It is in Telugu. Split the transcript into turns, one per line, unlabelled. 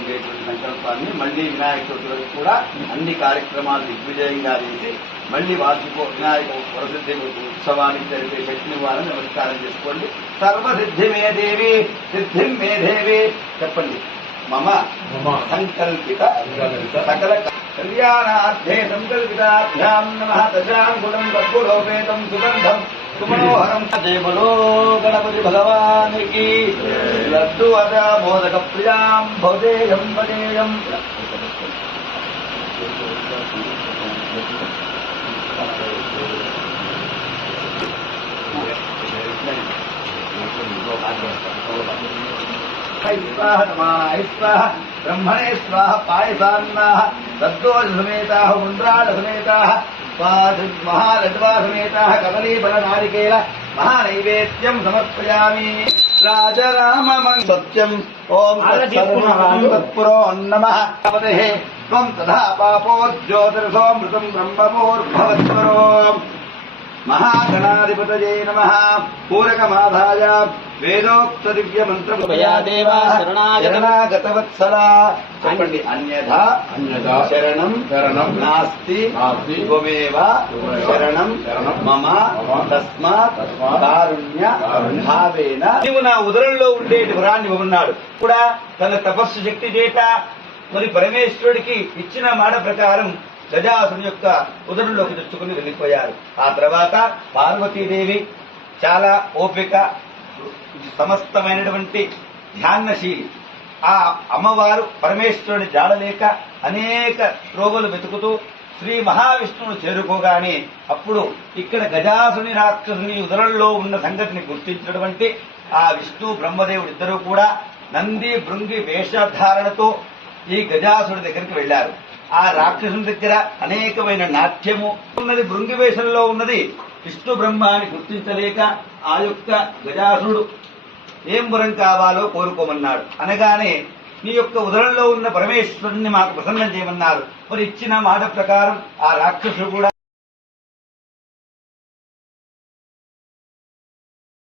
ఉండేటువంటి సంకల్పాన్ని మళ్ళీ వినాయక చవితి వరకు కూడా అన్ని కార్యక్రమాలు దిగ్విజయంగా చేసి మళ్ళీ వార్షికో వినాయక వరసిద్ధి ఉత్సవానికి జరిపే శక్తిని వారిని నమస్కారం చేసుకోండి. సర్వసిద్ధి మే దేవి సిద్ధిం మే దేవి. చెప్పండి. మమ. సంకల్పిత. సకల కళ్యాణార్థే సంకల్పితాభ్యాం నమ దశాంగుణం కర్పూరోపేతం సుగంధం సుమనోహరం దేవలో గణపతి భగవానికి. लड्डुवदा मोदकप्रियाँ भवेयं वदेयम् स्वाह नमाय स्वाह ब्रह्मणे स्वाह पायसान्नाः तद्दोषसमेताः मुन्द्रालसमेताः महारज्वासमेताः कमलीफलनारिकेल महानैवेद्यं समर्पयामि। राजराममन् सत्यम् ॐ तत्पुरो नमः पतेः त्वम् तथा पापो ज्योतिरसोऽमृतम् ब्रह्ममूर्भवत्वरो మహాగణాధిపతయే నమ పూరకమాధాయ వేదోక్త దివ్య మంత్ర
మయా దేవా శరణాగత-
శరణాగతవత్సల చెప్పండి అన్యథా
అన్యథా
శరణం
శరణం
నాస్తి
నాస్తి
త్వమేవ
త్వమేవ
శరణం
శరణం
మమ
మమ
తస్మాత్
తస్మాత్
కారుణ్య
కారుణ్య
భావేన నీవు నా ఉదరంలో ఉండేటి వరాన్ని ఉన్నాడు కూడా తన తపస్సు శక్తి చేత మరి పరమేశ్వరుడికి ఇచ్చిన మాట ప్రకారం గజాసుని యొక్క ఉదరంలోకి తెచ్చుకుని వెళ్ళిపోయారు. ఆ తర్వాత పార్వతీదేవి చాలా ఓపిక సమస్తమైనటువంటి ధ్యానశీలి. ఆ అమ్మవారు పరమేశ్వరుని జాడలేక అనేక రోగులు వెతుకుతూ శ్రీ మహావిష్ణువును చేరుకోగానే అప్పుడు ఇక్కడ గజాసుని రాక్షసుని ఉదరంలో ఉన్న సంగతిని గుర్తించినటువంటి ఆ విష్ణు బ్రహ్మదేవుడు ఇద్దరూ కూడా నంది భృంగి వేషధారణతో ఈ గజాసుడి దగ్గరికి వెళ్ళారు ఆ రాక్షసుని దగ్గర అనేకమైన నాట్యము ఉన్నది భృంగి వేషంలో ఉన్నది. విష్ణు బ్రహ్మాన్ని గుర్తించలేక ఆ యొక్క గజాసుడు ఏం వరం కావాలో కోరుకోమన్నాడు. అనగానే నీ యొక్క ఉదరంలో ఉన్న పరమేశ్వరుణ్ణి మాకు ప్రసన్నం చేయమన్నారు. మరి ఇచ్చిన మాట ప్రకారం ఆ రాక్షసుడు కూడా